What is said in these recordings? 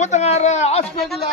ஊத்தங்கார hospital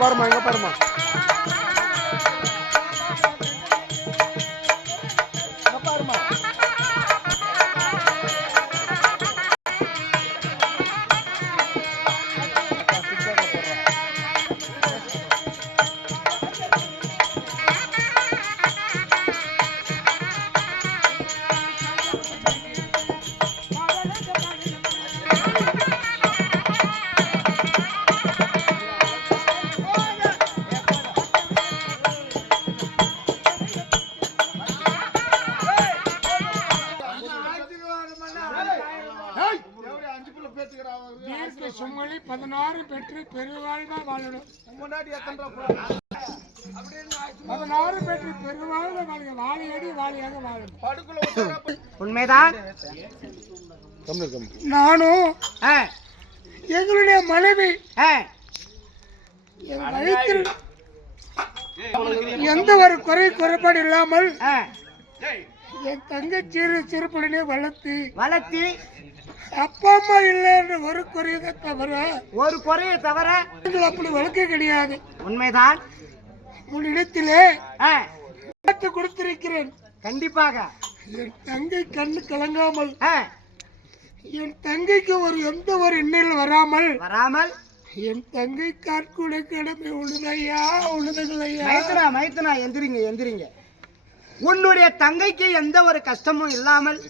பாருமா இங்க பாருமா சுமலி 16 பெற்று பெருவாழ்வா வாழணும். 16 பெற்று பெருவாழ்வா வாழ்க, வாழையடி வாழையாக வாழணும். உண்மைதான். நானும் எங்களுடைய மனைவி எந்த ஒரு குறைபாடு இல்லாமல் என் தங்கை சிறுபடினே வளர்த்தி அப்பா அம்மா இல்லை என்ற ஒரு குறையை தவிர அப்படி வளர்க்க கிடையாது. உண்மைதான். உன்னிடத்திலே கொடுத்திருக்கிறேன். கண்டிப்பாக என் தங்கை கண்ணு கலங்காமல், என் தங்கைக்கு எந்த ஒரு எண்ணெயில் வராமல் என் தங்கை காட்கூட கடமை உழுதையா உழுதுகளையா. மைத்தனா எந்திரிங்க. உன்னுடைய தங்கைக்கு எந்த ஒரு கஷ்டமும் இல்லாமல்,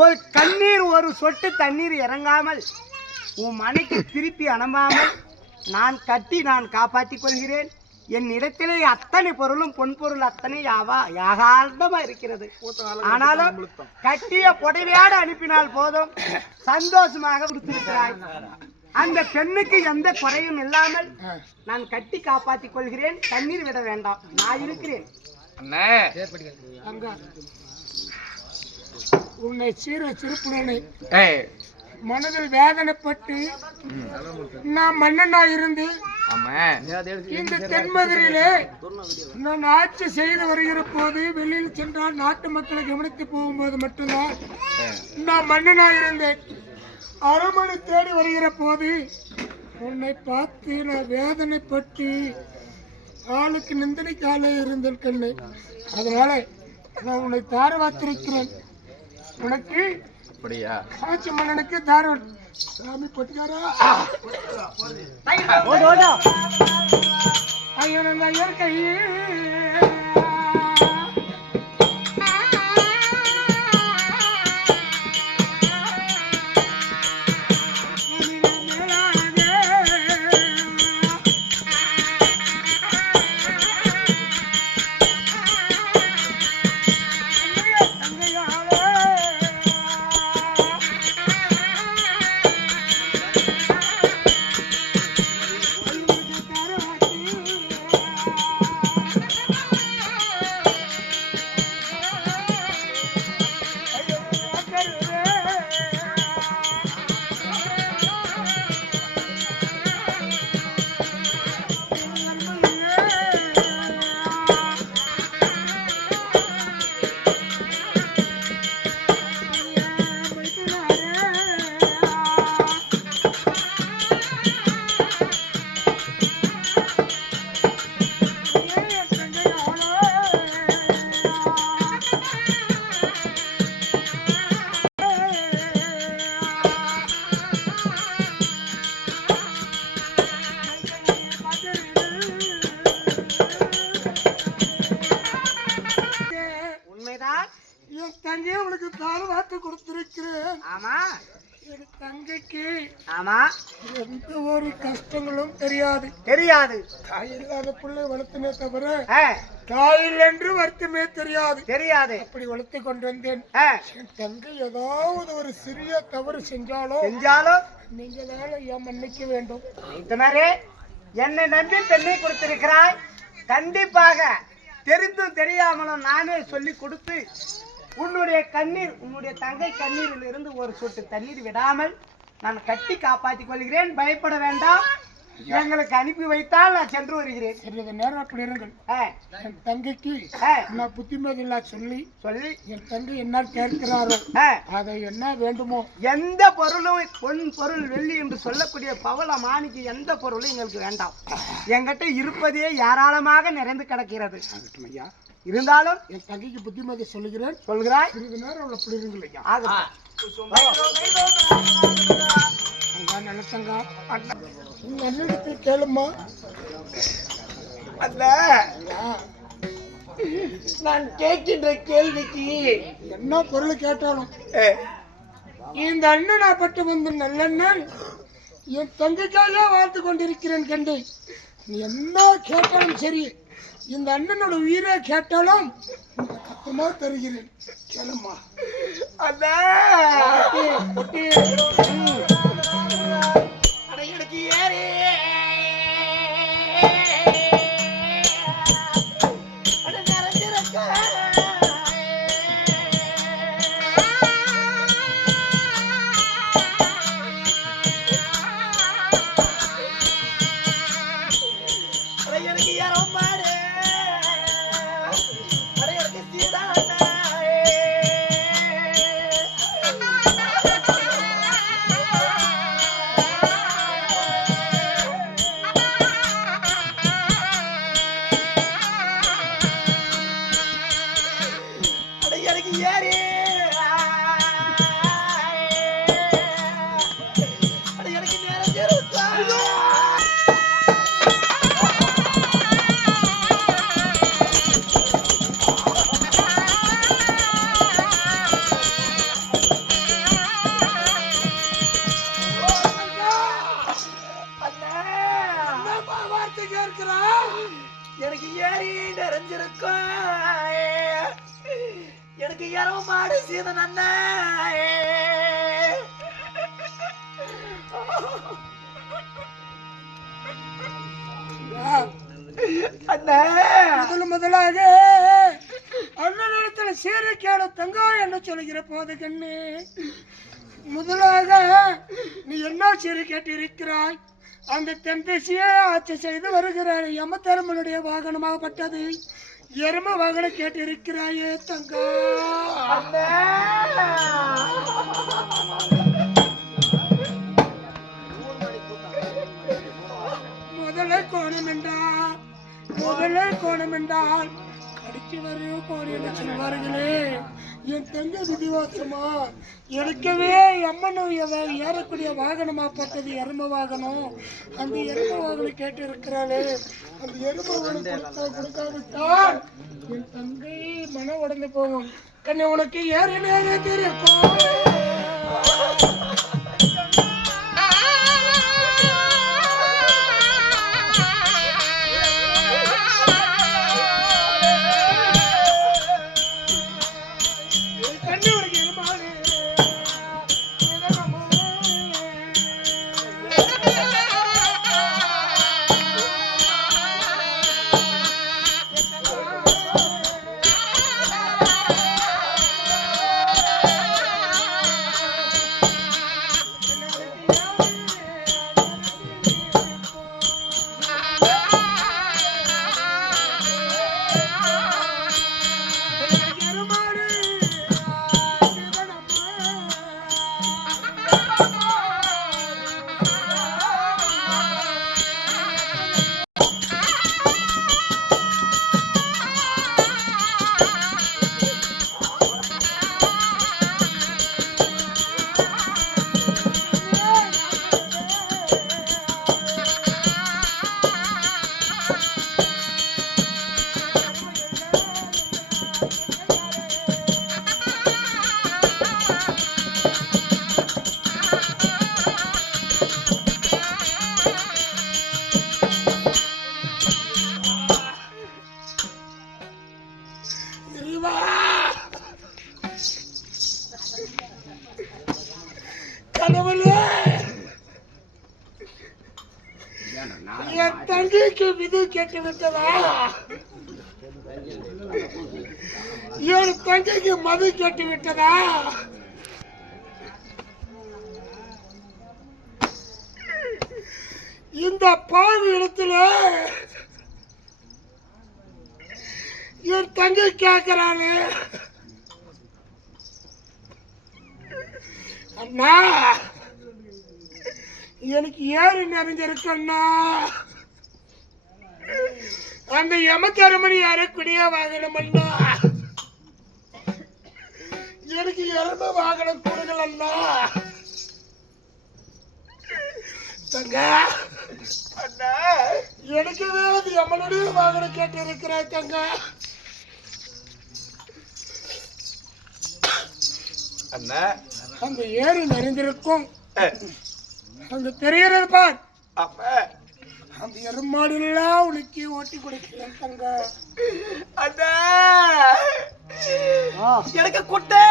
ஒரு கண்ணீர் ஒரு சொட்டு தண்ணீர் இறங்காமல், உன் மனைக்கு திருப்பி அனுப்பாமல் நான் காப்பாற்றிக் கொள்கிறேன். என் இடத்திலே அத்தனை பொருளும் பொன் பொருள் அத்தனை யாகாந்தமா இருக்கிறது. ஆனாலும் கட்டிய புடவையோடு அனுப்பினால் போதும், சந்தோஷமாக கொடுத்திருக்கிறாய். அந்த பெண்ணுக்கு எந்த குறையும் இல்லாமல் நான் கட்டி காப்பாற்றிக் கொள்கிறேன். தண்ணீர் விட வேண்டாம், நான் இருக்கிறேன். உன்னை சிறுப்புடனே மனதில் வேதனைப்பட்டு நான் மன்னனா இருந்து இந்த தென்மதுரையிலே நான் ஆட்சி செய்து வருகிற போது, வெளியில் சென்றால் நாட்டு மக்களை கவனித்து போகும்போது மட்டும்தான் நான் மன்னனா இருந்தேன். அரண்மனை தேடி வருகிற போது உன்னை பார்த்து நான் வேதனைப்பட்டு ஆளுக்கு நிந்தனைக்கு ஆளே இருந்தேன் கண்ணு. அதனால நான் உன்னை தார வாத்திருக்கிறேன். உனக்கு ஆட்சி மன்னனுக்கு தாரம் சாமி பட்டுக்காரா இயற்கையே உண்மைதான். என் தங்கையை உனக்கு தார வார்த்தை கொடுத்திருக்கிறேன். ஆமா, என் தங்கைக்கு ஆமா எந்த ஒரு கஷ்டங்களும் தெரியாது. தெரியாது. தாய் இல்லாத பிள்ளை வளர்த்தனே தவிர தாயில் என்று வருத்தமே தெரியாது. தெரியாது. அப்படி வளர்த்து கொண்டு வந்தேன். என் தங்கை ஏதாவது ஒரு சிறிய தவறு செஞ்சாலோ நீங்க தான் என் மன்னிக்க வேண்டும். என்னை நம்பி பெண்ணை கொடுத்திருக்கிறாய். கண்டிப்பாக தெரிந்தும் தெரியாமலும் நானே சொல்லி கொடுத்து உன்னுடைய கண்ணீர், உன்னுடைய தங்கை கண்ணீரில் இருந்து ஒரு சொட்டு தண்ணீர் விடாமல் நான் கட்டி காப்பாற்றிக் கொள்கிறேன். பயப்பட வேண்டாம். எங்களுக்கு அனுப்பி வைத்தால் நான் சென்று வருகிறேன். சிறிது நேரம் அப்படி இருங்கள். என் தங்கைக்கு நான் புத்திமதியில்லா சொல்லி என் தங்கை என்ன கேட்கிறாரோ அதை என்ன வேண்டுமோ எந்த பொருளும் பொன் பொருள் வெள்ளி என்று சொல்லக்கூடிய பவள மாணிக்கு எந்த பொருளும் எங்களுக்கு வேண்டாம். என்கிட்ட இருப்பதே ஏராளமாக நிறைந்து கிடக்கிறது. ஐயா இருந்தாலும் என் தங்கைக்கு புத்திமதி சொல்லுகிறாய். சிறிது நேரம் அவளை அப்படி இருங்கள் ஐயா. நல்லத்தங்கா நல்லிடத்தில் கேளுமா. நான் கேட்கின்ற கேள்விக்கு என்ன பொருள் கேட்டாலும் இந்த அண்ணன் நான் பட்டு வந்து நல்லண்ணன் என் தங்கைக்காக வாழ்த்து கொண்டிருக்கிறேன் கண்டு. நீ என்ன கேட்டாலும் சரி, இந்த அண்ணனோட உயிரை கேட்டாலும் சத்தமா தருகிறேன். கேளுமா. எனக்கு ஏறி எனக்கு ஏறி நிறைஞ்சிருக்கும். எனக்கு இரவு மாடு சீதன் அண்ணா. முதலாக அண்ணனிடத்துல சீரக்கியான தங்காய் என்ன சொல்லுகிற போது கண்ணு, முதலாக நீ என்ன சீரை கேட்டிருக்கிறாய்? அந்த தென் திசையை ஆட்சி செய்து வருகிறார் யமதர்மனுடைய வாகனமாகப்பட்டது எரும வாகனம் கேட்டிருக்கிறாயே தங்கா. முதலை கோணம் என்றால் கடிச்சு வரையும் கோணி என்று சொல்வார்களே. என் தங்க விதிவாசமா எடுக்கவே அம்மனும் ஏறக்கூடிய வாகனமா பட்டது எரும வாகனம். அந்த எரும வாகனம் கேட்டு இருக்கிறாளே, அந்த எரும வாகனம் கொடுக்காவிட்டால் என் தங்கை மனம் உடந்து போகும். கண்ணை உனக்கு ஏற நேரம் தெரியும். விதி கேட்டு விட்டதா? என் தங்கைக்கு மது கேட்டு விட்டதா? இந்த பாவி இடத்துல என் தங்கை கேட்கிறானே, அண்ணா எனக்கு ஏறு நிறைஞ்சிருக்கண்ணா, அந்த யமதர்மணி அறக்கூடிய வாகனம் அண்ணா, எனக்கு எருமை வாகனம் கொடுங்களண்ணா. தங்க அண்ணா எனக்கு அது யமனுடைய வாகனம் கேட்டு இருக்கிறேன் தங்க. அண்ணா அந்த ஏறு நிறைந்திருக்கும் அங்க தெரிகிறது பார். அந்த எருமாடு எல்லாம் உனக்கு ஓட்டி கொடுக்கிறேன் தங்க. அண்ணா எனக்கு குட்டை